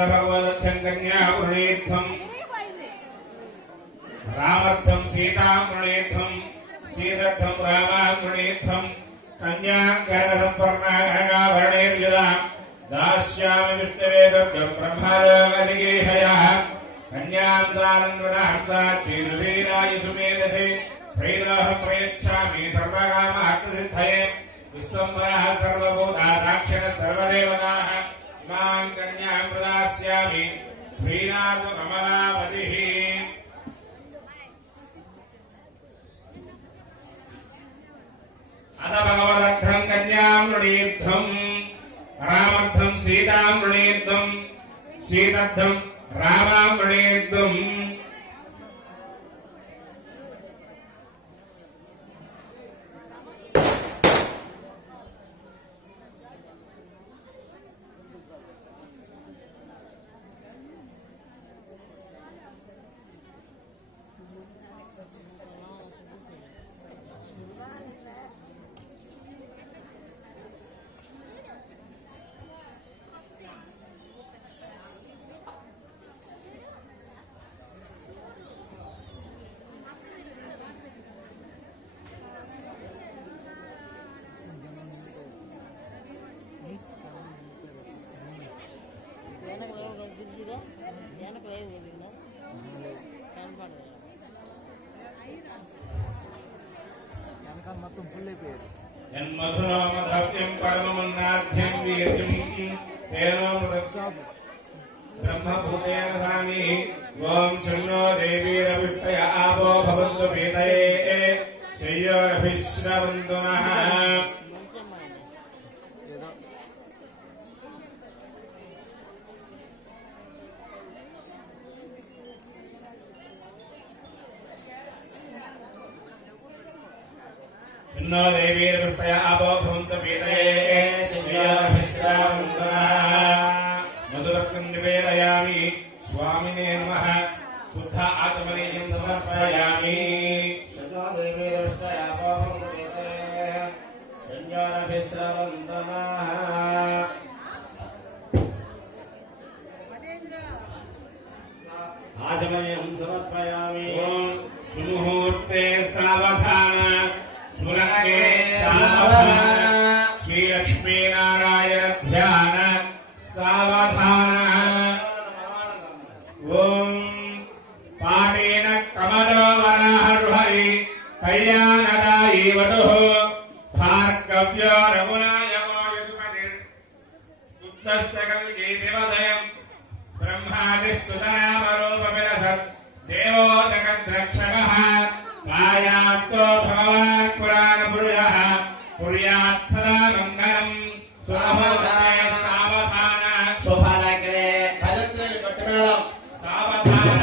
भगवदर्थं कन्यावृणीर्थं रामर्थं सीतावृणीर्थं सीतर्थं रामावृणीर्थं कन्याकरसंपर्णाकरगाभरणैर्युधा दास्यामि विष्णुवेदभ्यं ब्रह्मलोकदिगेहयः कन्यां दानं कृतां सात्वीरुधीराय सुमेधसे प्रेदोहं प्रयच्छामि सर्वकामार्थसिद्धये विश्वम्भरः सर्वभूता साक्षिणः सर्वदेवताः इमां कन्यां प्रदास्यामि श्रीनाथ कमलापतिः अथ भगवदर्थं कन्यां वृणीर्थं रामर्थं सीतां वृणीर्थं सीतर्थं रामां वृणीर्थं మొత్తం ఫుల్ అయిపోయారు. యన్మధునో మధవ్యం పరమమున్నాధ్యం వీర్యం తేనో బ్రహ్మభూతేన సామి. ఓం శన్నో దేవీరవిష్టయ ఆపో భవంతు పీతయే శయ్యోరభిశ్రవంతు నః. शन्नो देवीर्वृष्टया आपो भवन्तु पीतये शय्याभिश्रावन्तु नः. मधुरक्तं निवेदयामि. स्वामिने नमः. शुद्ध आत्मनेयं समर्पयामि. शन्नो देवीर्वृष्टया आपो भवन्तु पीतये शय्याभिश्रावन्तु नः. आचमनीयं समर्पयामि. ओम सुमुहूर्ते सावधान सुलगे सावधान. श्री लक्ष्मी नारायण ध्यान सावधान. ओम पाणेन कमलो वराहरुहरि कल्याणदायी वधुः भार्गव्यो रघुनायको यदुपतिर् उत्तश्च कल्गीतिवदयम् ब्रह्मादिस्तुतनामरूपविलसत् देवो जगद्रक्षकः कायात्तो भगवान् पुराणपुरुषः कुर्यात् सदा मङ्गलम्. सुमुहूर्ते सावधान शोभानगरे सावधान.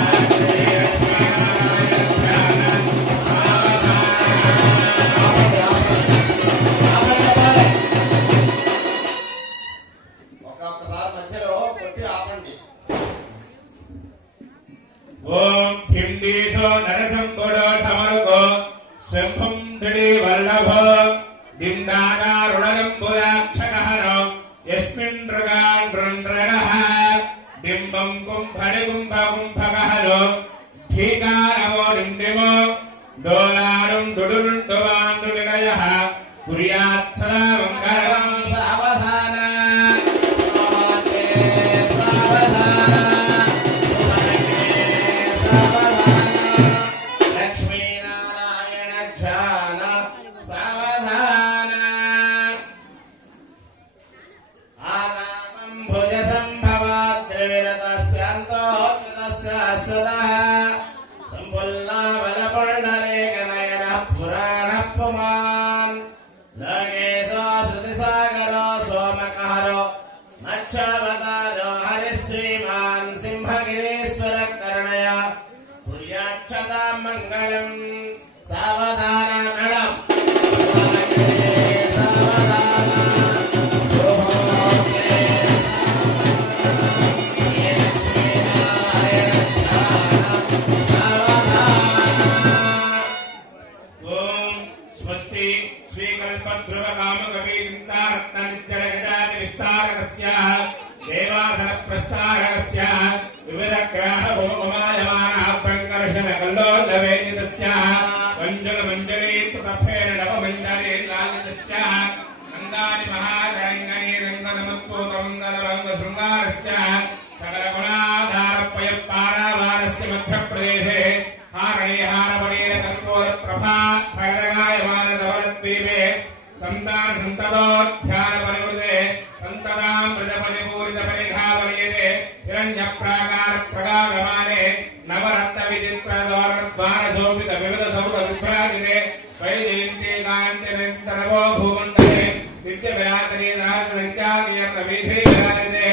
ఒక్కొక్కసారి మధ్యలో కొట్టి ఆపండి. ఓం ధిండీసో నరసంబుడో ఠమరుగో శంభుం దిడి వల్లభో దిండాదారుణగంబుదాక్షగహనో యస్మిన్ నృగాన్ నృణ్రగః బింబం కుంభడి కుంభకుంభగహనో ఠీకారమో నిండిమో డోలారుం డుడురుండువాండు నిలయః కుర్యాత్ సదా మంగళం. సావధాన మచ్చావతారో హరిశ్రీమాన్ సింహగిరీశ్వర కరుణయ పుర్యాచ్చదా మంగళం. సావధాన నడం స్వస్తి శ్రీకల్పధ్రువకామకవీచింతారత్ననిత్యరగజాతి దేవాధన ప్రస్తారకస్య వివిధ గ్రాహ భోగమాయమాన కల్లోలవేదితస్య మంజుల మంజరీకృతఫేన నవమంజరీ లాలితస్య నందాది మహాతరంగనీ రంగనమత్కోకమంగళభంగ శృంగారస్య సకల గుణాధారపయ పారావారస్య మధ్యప్రదేశే హారణీహారమణీర కర్పూర ప్రభా భైరగాయమాన ధవలద్వీపే సంతాన సంతదోధ్యాన పరివృతే సంతదాం ప్రజపరిపూరిత పరిఘావలీయతే హిరణ్యప్రాకార ప్రగాగమానే నవరత్న విచిత్ర ద్వారశోభిత వివిధ సౌధ విభ్రాజితే వైజయంతి కాంతి నిరంతరవో భూమండలే నిత్య విరాజనీ సహస్ర సంఖ్యాకీర్ణ వీధి విరాజితే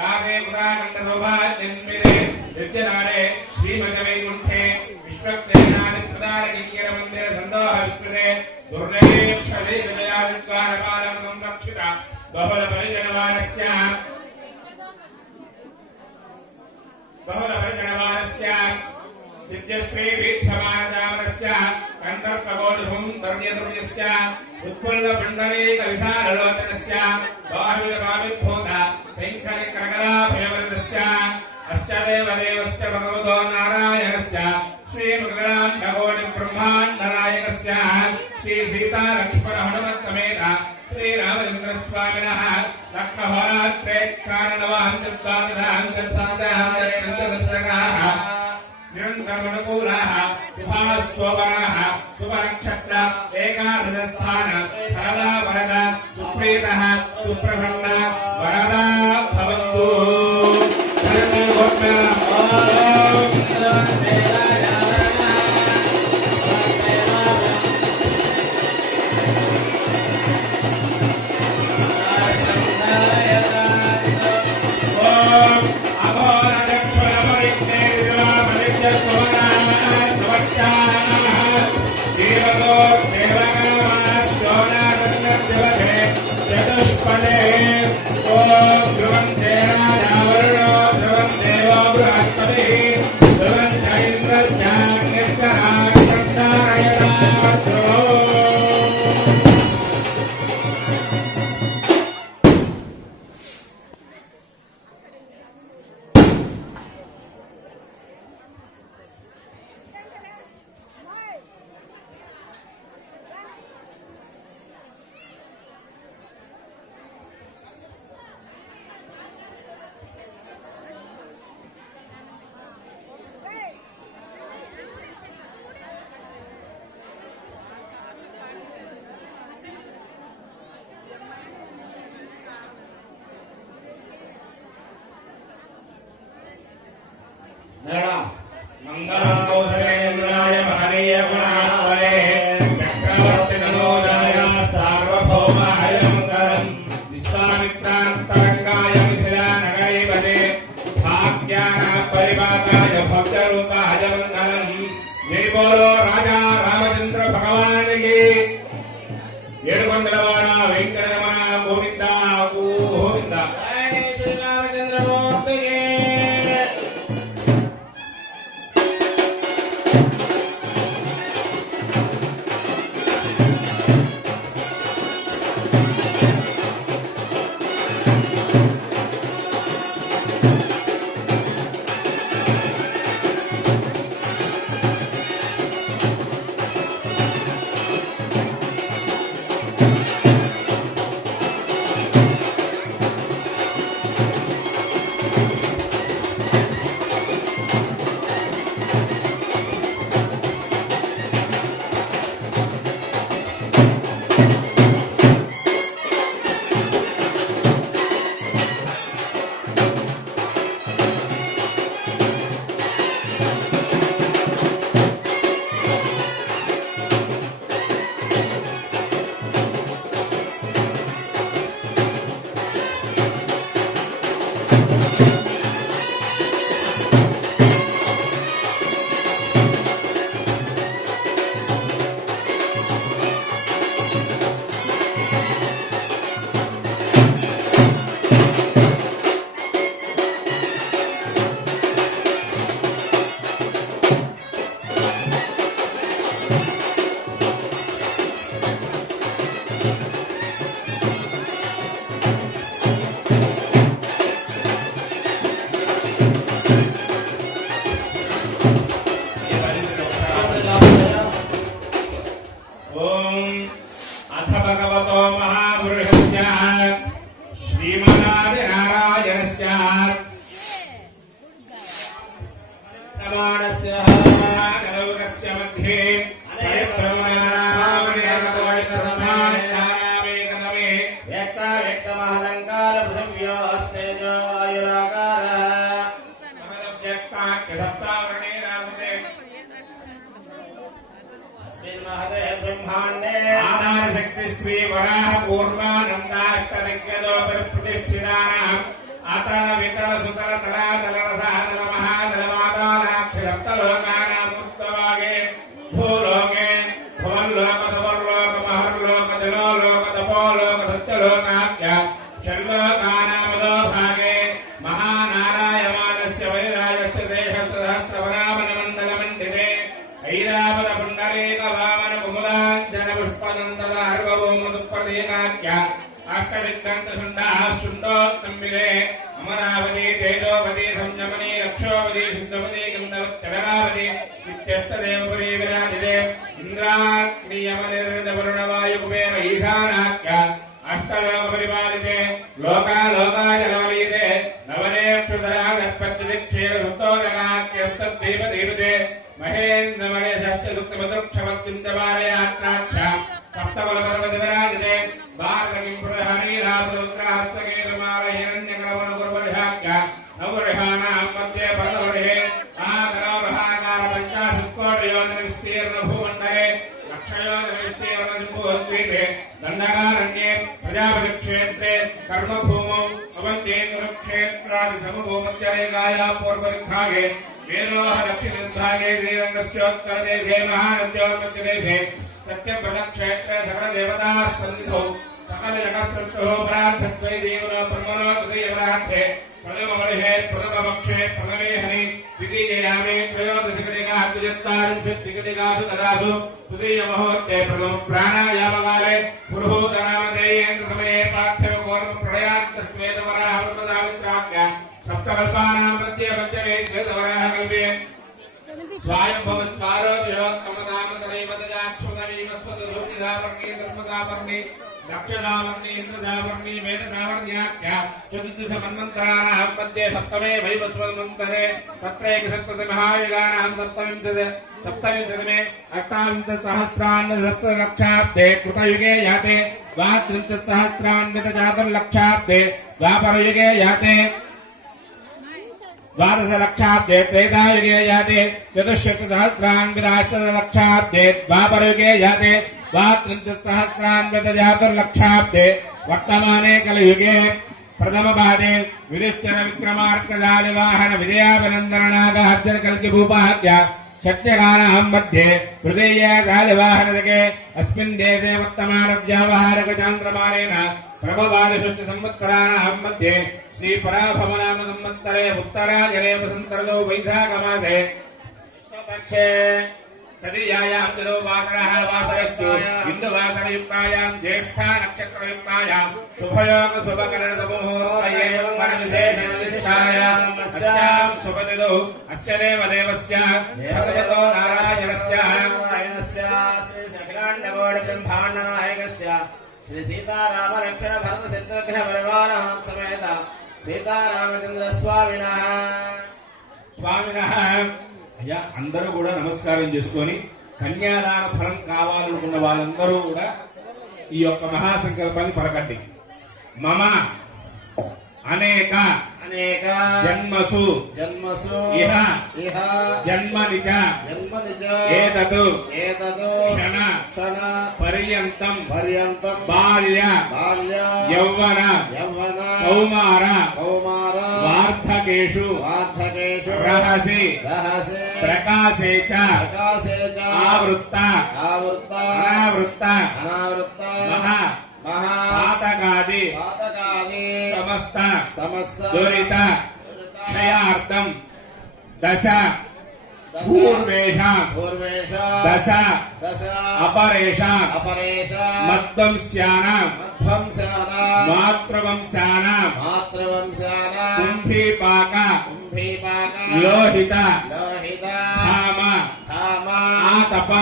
రాజే కృతానంద సౌభాగ్యన్వితే నిత్యనాడే శ్రీమతి వైకుంఠే విశ్వక్సేనాది ప్రధాన కింకిర మందిర సందోహ విస్తృతే దుర్నిరీక్షదే విజయాదిద్వార పాలన సంరక్షిత బహుళ పరిజనవారస్య दिव्यस्मै वीक्षमानजामरस्य कण्ठर्कगोलसौन्दर्यदुर्यस्य उत्पुल्लपुण्डरीकविशाललोचनस्य बाहुविर्भाविर्भूत सैङ्करिकरकलाभयवरदस्य अस्य देवदेवस्य भगवतो नारायणस्य श्रीमृगलाण्डकोटिब्रह्माण्डनायकस्य श्री सीतालक्ष्मणहनुमत्समेत श्रीरामचन्द्रस्वामिनः लग्नहोरात्रे कारणवाहंसत्वादशाहंसत्सादाहंसत्कृतगतगाः निरन्तरमनुकूलाः शुभास्ववराः शुभनक्षत्र एकादशस्थान फलदा वरदा सुप्रीतः सुप्रसन्ना वरदा भवन्तु। मंगलमोदरेन्द्राय महनीय गुणात्मने चक्रवर्तितनोजाय सार्वभौमाय मंगलम् विश्वामित्रान्तरंगाय मिथिलानगरीपते भाग्यान परिपाताय भव्यरूपाय मंगलम्। जय बोलो राजा रामचंद्र भगवान की। ఏడుకొండలవాడ వెంకటరమణ గోవింద గోవింద। జై శ్రీ రామచంద్రమూర్తికి। अथ भगवतो महापुरुषस्य श्रीमदादिनारायणस्य प्रमाणस्य कलौकस्य मध्ये परिभ्रमणानामेकतमे व्यक्तमहलङ्कारपृथिव्योस्तेजो वायुराकारः महदव्यक्ताख्यसप्तावर्णेनामृते अस्मिन् महते ब्रह्माण्डे आधार शक्ति श्री वराह पूर्वानंदाष्टदिग्गजो प्रतिष्ठितानां अतल वितल सुतल तलातल रसातल महातल मातालाक्षरप्तलोकानां उत्तवागे भूलोके भुवल्लोक तवर्लोक महर्लोक जलोलोक तपोलोक सत्यलोकाख्य षण्लोकानामदो भागे महानारायमानस्य वैराजस्य शेषस्य सहस्रवरामनमण्डलमण्डिते ऐरावत पुण्डरीक वामन कुमुदाञ्जन पुष्पदन्तद अर्गभूमदुःप्रदीकाख्य अष्टदिक्कन्तशुण्डः शुण्डोत्तम्बिले अमरावती तेजोवती संयमनी रक्षोवती सिद्धवती गन्धवत्यडगावती इत्यष्टदेवपुरी विराजिते इन्द्राग्नियमनिर्वृतवरुणवायुकुबेर ईशानाख्य अष्टलोकपरिपालिते लोक देवते महेन्द्रमणे षष्ठसुक्तमदृक्षमत्विन्दमालयात्राक्ष सप्तबलपर्वतिविराजते भारतकिं पुरहरीरापदमुद्राहस्तके रमालहिरण्यकरवणगुरुवर्षाख्य नववर्षाणां मध्ये परतवर्षे आदरवरहाकार पञ्चाशत्कोटियोजनविस्तीर्णभूमण्डले लक्षयोजनविस्तीर्णजम्बूद्वीपे दण्डकारण्ये प्रजापतिक्षेत्रे कर्मभूमौ अवन्ते कुरुक्षेत्रादिसमभूमध्यरेखायां पूर्वदिग्भागे वेरोह दक्षिणदिग्भागे श्रीरङ्गस्योत्तरदेशे महानद्योर्मध्यदेशे सत्यव्रतक्षेत्रे सकलदेवताः सन्निधौ सकलजगत्सृष्टुः परार्थत्वै देवनो ब्रह्मणो तृतीयपरार्थे प्रथमवर्षे प्रथमपक्षे प्रथमे हनि द्वितीययामे त्रयोदशकटिकाद्विजत्तारिंशत्तिकटिकासु तदासु तृतीयमुहूर्ते प्रथमप्राणायामकाले पुरुहूतनामधेयेन्द्रसमये पार्थ्यवकोर्मप्रलयान्तस्वेदवराहब्रह्मदामित्राख्य सप्तकल्पानां मध्ये पञ्चमे श्वेतवराह कल्पे स्वायम्भवस्वारोपयोत्तमदामतनैवदजाक्षुतमीमस्पदधूतिधावर्णी धर्मदावर्णी दक्षदावर्णी इन्द्रदावर्णी वेददावर्ण्याख्या चतुर्दशमन्वन्तराणां मध्ये सप्तमे वैवस्वन्वन्तरे तत्रैकसप्ततिमहायुगानां सप्तविंशतिमे अष्टाविंशतिसहस्रान्वितसप्तलक्षाब्दे कृतयुगे याते द्वात्रिंशत्सहस्रान्वितचातुर्लक्षाब्दे द्वापरयुगे याते द्वादशलक्षाब्दे त्रेतायुगे याते चतुष्षट्सहस्रान्विताष्टदलक्षाब्दे द्वापरयुगे याते द्वात्रिंशत्सहस्रान्वितचातुर्लक्षाब्दे वर्तमाने कलियुगे प्रथमपादे युधिष्ठिर विक्रमार्कजालिवाहन विजयाभिनन्दननागार्जुन कल्किभूपाख्य षट्यकानां मध्ये तृतीयजालिवाहनदके अस्मिन् देशे वर्तमानव्यावहारिकचान्द्रमानेन प्रभवादिषु संवत्सराणां मध्ये श्रीपराभवनाम संवत्सरे उत्तरायणे वसन्तर्दौ वैशाखमासे पक्षे तदीयायां तदो वासरः वासरस्तु इन्दुवासरयुक्तायां ज्येष्ठा नक्षत्रयुक्तायां शुभयोग शुभकरणसमुहूर्तये वरविशेषविशिष्टायाम् अस्यां शुभतिथौ अस्य देवदेवस्य भगवतो नारायणस्य श्री अखिलाण्डकोटिब्रह्माण्डनायकस्य श्री सीतारामलक्ष्मण भरतशत्रुघ्न परिवारः समेत सीतारामचंद्र स्वामिनः అయ్యా అందరూ కూడా నమస్కారం చేసుకొని కన్యాదాన ఫలం కావాలనుకున్న వాళ్ళందరూ కూడా ఈ యొక్క మహాసంకల్పాన్ని పలకండి. మమ అనేక అనేక జన్మసు జన్మసు ఇహ ఇహ జన్మనిచ జన్మనిచ ఏతతు ఏతతు క్షణ క్షణ పర్యంతం పర్యంతం బాల్య బాల్య యౌవన యవ్వన కౌమార కౌమార వార్ధకేషు వార్ధకేషు రహసి రహసే ప్రకాశే చ ప్రకాశే చ ఆవృత్త ఆవృత్త అనావృత్త అనావృత్త మహా మహా పాతకాది పాతకాని సమస్త సమస్త దురిత క్షయార్థం దశ పూర్వేషాం పూర్వేష దశ దశ అపరేష అపరేష మద్వంశ్యానాం మధ్వంశానాం మాతృవంశానాం మాతృవంశానాం కుంభీపాక కుంభీపాక లోహిత లోహిత ధామ ధామ ఆతప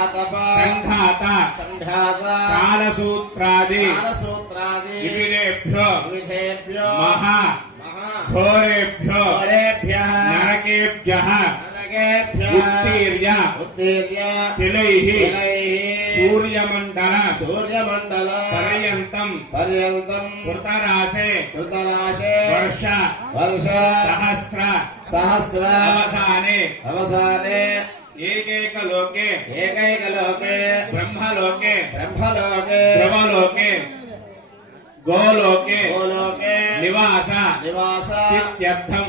ఆతప సంఘాత సంఘాత కాలసూత్రాది కాలసూత్రాది వివిధేభ్యో వివిధేభ్యో మహా మహా ఘోరేభ్యో ఘోరేభ్యః నరకేభ్యః నరకేభ్యః ఉత్తీర్య ఉత్తీర్య తిలైః తిలైః సూర్యమండల సూర్యమండల పర్యంతం పర్యంతం కృతరాశే కృతరాశే వర్ష వర్ష సహస్ర సహస్ర అవసానే అవసానే ఏకైక లోకే ఏకైకలోకే బ్రహ్మలోకే బ్రహ్మలోకే ద్రవలోకే గోలోకే గోలోకే నివాస నివాస సిద్ధ్యర్థం